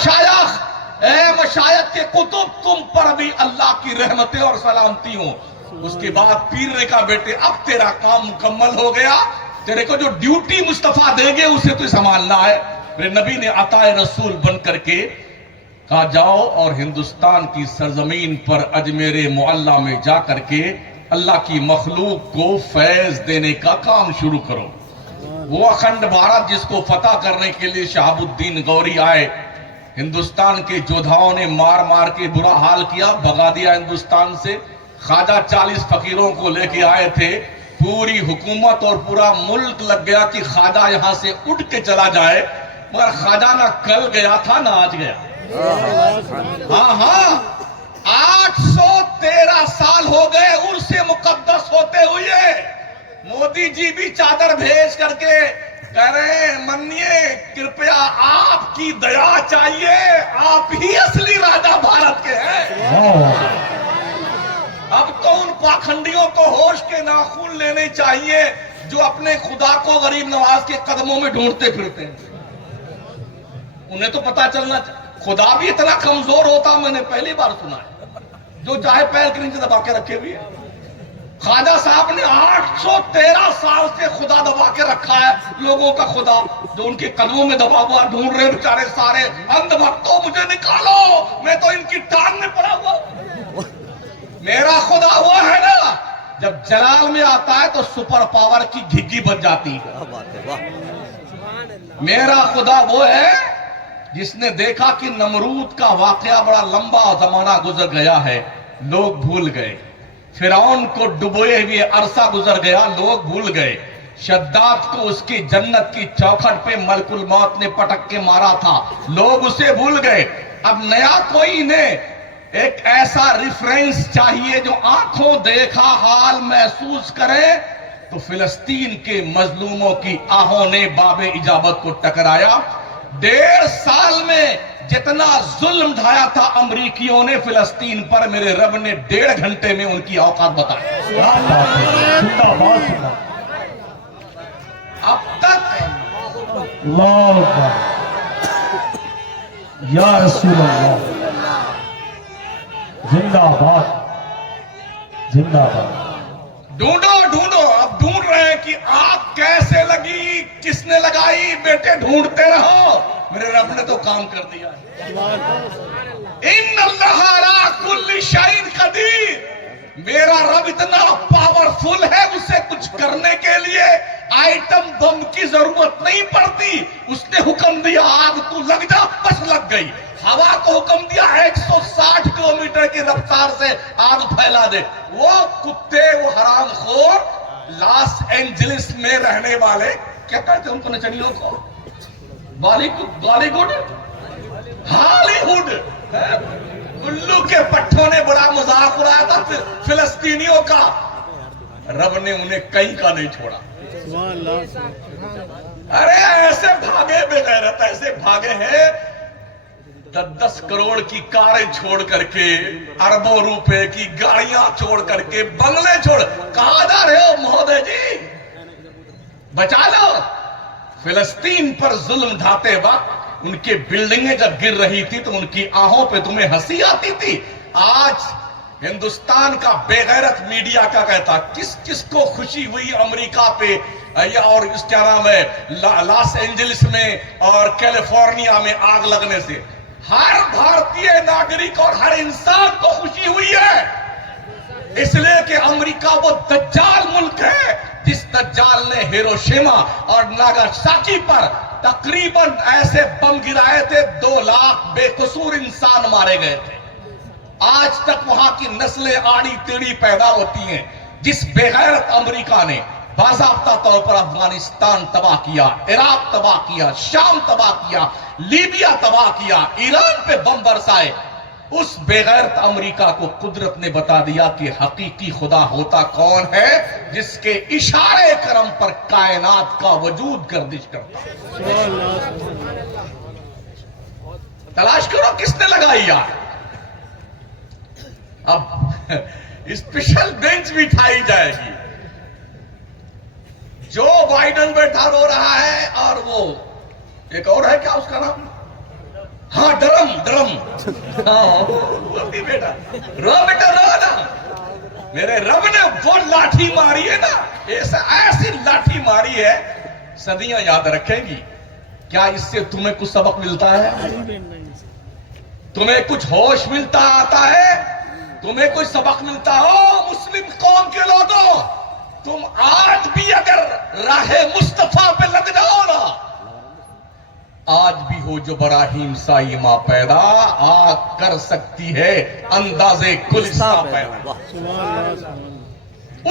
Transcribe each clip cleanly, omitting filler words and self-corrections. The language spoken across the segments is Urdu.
مشایخ، اے مشایخ کے کتب، تم پر بھی اللہ کی رحمتیں اور سلامتی ہوں۔ اس کے بعد پیر نے کہا بیٹے اب تیرا کام مکمل ہو گیا، تیرے کو جو ڈیوٹی مصطفیٰ دیں گے اسے تو سنبھالنا ہے۔ میرے نبی نے عطا رسول بن کر کے کہا جاؤ اور ہندوستان کی سرزمین پر اجمیر معلیٰ میں جا کر کے اللہ کی مخلوق کو فیض دینے کا کام شروع کرو۔ وہ اکھنڈ بھارت جس کو فتح کرنے کے لیے شہاب الدین غوری آئے، ہندوستان کے جودھاؤں نے مار مار کے برا حال کیا، بھگا دیا ہندوستان سے۔ خواجہ 40 فقیروں کو لے کے آئے تھے، پوری حکومت اور پورا ملک لگ گیا کہ خواجہ یہاں سے اٹھ کے چلا جائے، مگر خواجہ نہ کل گیا تھا نہ آج گیا۔ ہاں 813 سال ہو گئے عرس مقدس ہوتے ہوئے، مودی جی بھی چادر بھیج کر کے کہہ رہے ہیں منیے کرپیا آپ کی دیا چاہیے، آپ ہی اصلی راجہ بھارت کے ہیں۔ اب تو ان پاکھنڈیوں کو ہوش کے ناخن لینے چاہیے جو اپنے خدا کو غریب نواز کے قدموں میں ڈھونڈتے پھرتے ہیں۔ انہیں تو پتا چلنا خدا بھی اتنا کمزور ہوتا، میں نے پہلی بار سنا ہے، جو چاہے پیر کے نیچے دبا کے رکھے ہوئے۔ خواجہ صاحب نے 813 سال سے خدا دبا کے رکھا ہے، لوگوں کا خدا جو ان کے قدموں میں دبا ہوا ڈھونڈ رہے بیچارے سارے اندھ بھکتوں، مجھے نکالو، میں تو ان کی ٹانگ میں پڑا ہوا۔ میرا خدا وہ ہے نا جب جلال میں آتا ہے تو سپر پاور کی گھگی بن جاتی ہے۔ میرا خدا وہ ہے جس نے دیکھا کہ نمرود کا واقعہ بڑا لمبا زمانہ گزر گیا ہے، لوگ بھول گئے۔ فرعون کو ڈبوئے ہوئے عرصہ گزر گیا، لوگ بھول گئے۔ شداد کو اس کی جنت کی چوکھٹ پہ ملک الموت نے پٹک کے مارا تھا، لوگ اسے بھول گئے۔ اب نیا کوئی نے ایک ایسا ریفرنس چاہیے جو آنکھوں دیکھا حال محسوس کرے، تو فلسطین کے مظلوموں کی آہوں نے باب اجابت کو ٹکرایا۔ 1.5 سال میں جتنا ظلم ڈھایا تھا امریکیوں نے فلسطین پر، میرے رب نے 1.5 گھنٹے میں ان کی اوقات بتائی۔ اب تک اللہ اکبر یا رسول اللہ، زندہ باد زندہ باد۔ ڈھونڈو ڈھونڈو، اب ڈھونڈ رہے ہیں کہ آگ کیسے لگی، کس نے لگائی، بیٹے ڈھونڈتے رہو، میرے رب نے تو کام کر دیا۔ ان اللہ علی کل شیء قدیر، میرا رب اتنا پاورفل ہے، اسے کچھ کرنے کے لیے آئٹم بم کی ضرورت نہیں پڑتی۔ اس نے حکم دیا آگ تو لگ جا، بس لگ گئی۔ ہوا کو حکم دیا 160 کلومیٹر کی رفتار سے آگ پھیلا دے۔ وہ کتے، وہ حرام خور لاس اینجلس میں رہنے والے، کیا کہتے ہیں ان کو نچنیوں کو، بالی گوڈ، ہالی ووڈ، الو کے پٹھوں نے بڑا مذاق اڑایا تھا فلسطینیوں کا، رب نے انہیں کہیں کا نہیں چھوڑا۔ ارے ایسے بھاگے بغیرت، ایسے بھاگے ہیں 10 کروڑ کی کاریں چھوڑ کر کے، اربوں روپے کی گاڑیاں چھوڑ کر کے، بنگلے چھوڑ، کہاں جا رہے ہو مہودے جی، بچا لو۔ فلسطین پر ظلم ڈھاتے وقت ان کے بلڈنگیں جب گر رہی تھی تو ان کی آہوں پہ تمہیں ہنسی آتی تھی۔ آج ہندوستان کا بے غیرت میڈیا کیا کہتا، کس کس کو خوشی ہوئی امریکہ پہ اور اس کیا نام ہے لاس اینجلس میں اور کیلیفورنیا میں آگ لگنے سے؟ ہر بھارتی ناگرک اور ہر انسان کو خوشی ہوئی ہے، اس لیے کہ امریکہ وہ دجال ملک ہے جس دجال نے ہیروشیما اور ناگاساکی پر تقریباً ایسے بم گرائے تھے، 2 لاکھ بے قصور انسان مارے گئے تھے۔ آج تک وہاں کی نسلیں آڑی تیڑی پیدا ہوتی ہیں۔ جس بے غیرت امریکہ نے باضابطہ طور پر افغانستان تباہ کیا، عراق تباہ کیا، شام تباہ کیا، لیبیا تباہ کیا، ایران پہ بم برسائے، اس بے غیرت امریکہ کو قدرت نے بتا دیا کہ حقیقی خدا ہوتا کون ہے، جس کے اشارے کرم پر کائنات کا وجود گردش کرتا۔ تلاش کرو کس نے لگائی یار۔ اب اسپیشل بینچ بھی اٹھائی جائے گی، جو بائیڈن بیٹھا رو رہا ہے، اور وہ ایک اور ہے، کیا اس کا نام، ہاں ڈرم ہاں وہ بھی بیٹا رو نا. میرے رب نے وہ لاٹھی ماری ہے نا, ایسی لاٹھی ماری ہے صدیاں یاد رکھیں گی. کیا اس سے تمہیں کچھ سبق ملتا ہے؟ تمہیں کچھ ہوش ملتا آتا ہے؟ تمہیں کوئی سبق ملتا ہو مسلم قوم کے لوگوں؟ تم آج بھی اگر راہ مصطفیٰ پہ لگ جاؤ نا, آج بھی ہو جو براہیم سائی ماں پیدا, آگ کر سکتی ہے اندازے کلسا پیدا.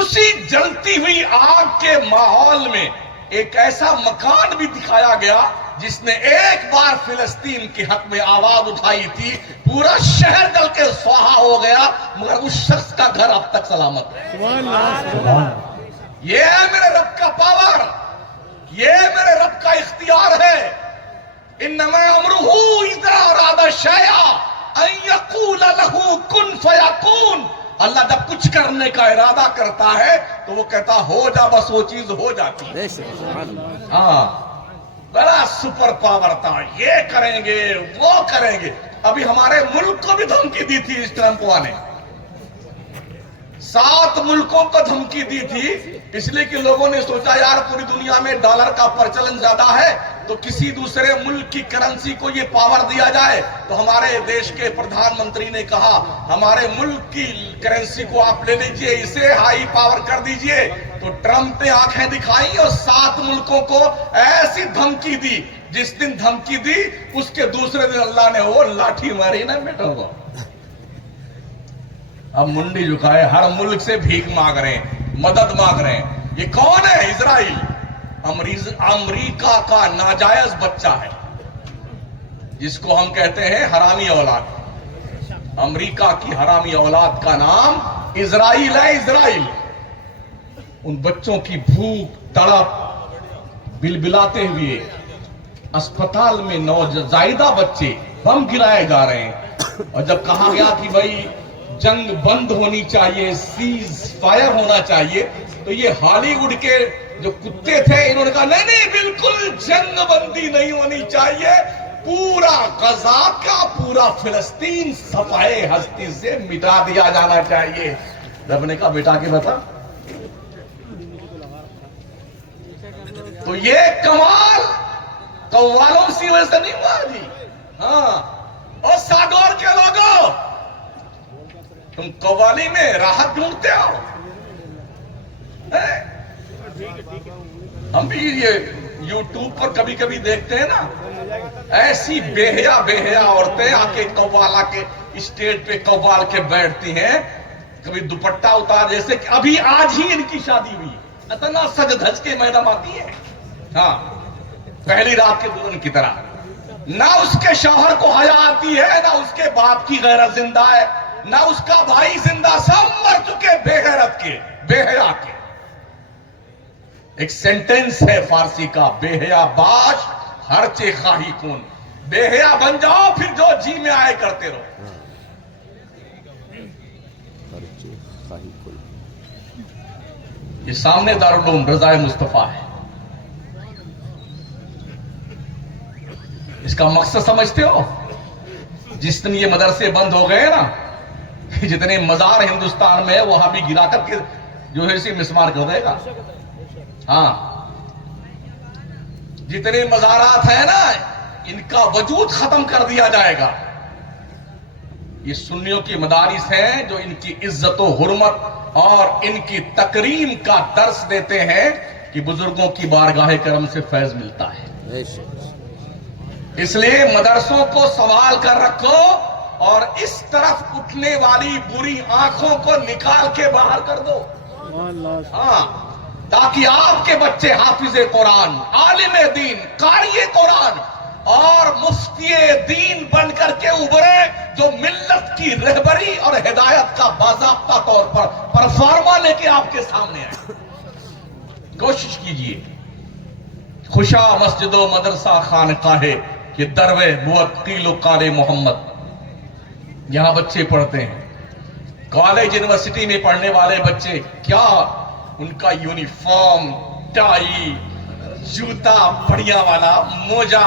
اسی جلتی ہوئی آگ کے ماحول میں ایک ایسا مکان بھی دکھایا گیا جس نے ایک بار فلسطین کے حق میں آواز اٹھائی تھی, پورا شہر جل کے سوہا ہو گیا, مگر اس شخص کا گھر اب تک سلامت ہے. یہ ہے میرے رب کا پاور, یہ میرے رب کا اختیار ہے. انما امرہ اذا اراد شیئا ان یقول لہ کن فیکون. اللہ جب کچھ کرنے کا ارادہ کرتا ہے تو وہ کہتا ہو جا, بس وہ چیز ہو جاتی ہے. ہاں بڑا سپر پاور تھا, یہ کریں گے وہ کریں گے. ابھی ہمارے ملک کو بھی دھمکی دی تھی اس ٹرمپوا نے, 7 ملکوں کو دھمکی دی تھی, اس لیے کہ لوگوں نے سوچا یار پوری دنیا میں ڈالر کا پرچلن زیادہ ہے تو کسی دوسرے ملک کی کرنسی کو یہ پاور دیا جائے. تو ہمارے دیش کے پردھان منتری نے کہا ہمارے ملک کی کرنسی کو آپ لے لیجئے, اسے ہائی پاور کر دیجئے. تو ٹرمپ نے آنکھیں دکھائی اور 7 ملکوں کو ایسی دھمکی دی. جس دن دھمکی دی اس کے دوسرے دن اللہ نے وہ لاٹھی ماری نا بیٹوں کو. اب منڈی جھکائے ہر ملک سے بھیک مانگ رہے ہیں, مدد مانگ رہے ہیں. یہ کون ہے؟ اسرائیل, امریکہ کا ناجائز بچہ ہے جس کو ہم کہتے ہیں حرامی اولاد. امریکہ کی حرامی اولاد کا نام اسرائیل ہے. اسرائیل ان بچوں کی بھوک تڑپ بلبلاتے ہوئے اسپتال میں نوزائیدہ بچے بم گرائے جا رہے ہیں. اور جب کہا گیا کہ بھائی جنگ بند ہونی چاہیے, سیز فائر ہونا چاہیے, تو یہ ہالی ووڈ کے جو کتے تھے انہوں نے کہا نہیں بالکل جنگ بندی نہیں ہونی چاہیے, پورا غزہ کا پورا فلسطین صفحے ہستی سے مٹا دیا جانا چاہیے. رب نے کہا بیٹا کے بتا. تو یہ کمال قوالوں سی وجہ سے نہیں ہوا جی. ہاں اور ساگور کے لوگوں, تم قوالی میں راحت ڈھونڈتے ہو. ہم بھی یہ یوٹیوب پر کبھی کبھی دیکھتے ہیں نا, ایسی بے حیا عورتیں آ کے قوالا کے اسٹیج پہ قوال کے بیٹھتی ہیں, کبھی دوپٹہ اتار, جیسے کہ ابھی آج ہی ان کی شادی ہوئی, اتنا سج دھج کے میدم آتی ہے. ہاں پہلی رات کے دلہن کی طرح. نہ اس کے شوہر کو حیا آتی ہے, نہ اس کے باپ کی غیرت زندہ ہے, نہ اس کا بھائی زندہ, سب مر چکے بے غیرت کے, بے حیا کے. ایک سینٹنس ہے فارسی کا, بے حیا باش ہر چے خواہی کون. بے حیا بن جاؤ پھر جو جی میں آئے کرتے رہو. یہ سامنے دارالعلوم رضا مصطفیٰ ہے. اس کا مقصد سمجھتے ہو؟ جس دن یہ مدرسے بند ہو گئے نا, جتنے مزار ہندوستان میں وہاں بھی گرا کر کے جو ہے اسی مسمار کر دے گا. ہاں جتنے مزارات ہیں نا ان کا وجود ختم کر دیا جائے گا. یہ سنیوں کی مدارس ہیں جو ان کی عزت و حرمت اور ان کی تکریم کا درس دیتے ہیں کہ بزرگوں کی بارگاہ کرم سے فیض ملتا ہے. اس لیے مدرسوں کو سنبھال کر رکھو اور اس طرف اٹھنے والی بری آنکھوں کو نکال کے باہر کر دو. ہاں تاکہ آپ کے بچے حافظ قرآن, عالم دین, قاری قرآن اور مفتی دین بن کر کے ابھرے, جو ملت کی رہبری اور ہدایت کا باضابطہ طور پر پرفارما لے کے آپ کے سامنے آئے. کوشش کیجئے. خوشا مسجد و مدرسہ خانقاہ یہ دروے بوت قیل و قال محمد, یہاں بچے پڑھتے ہیں. کالج یونیورسٹی میں پڑھنے والے بچے, کیا ان کا یونیفارم, ٹائی, جوتا بڑھیا والا, موجہ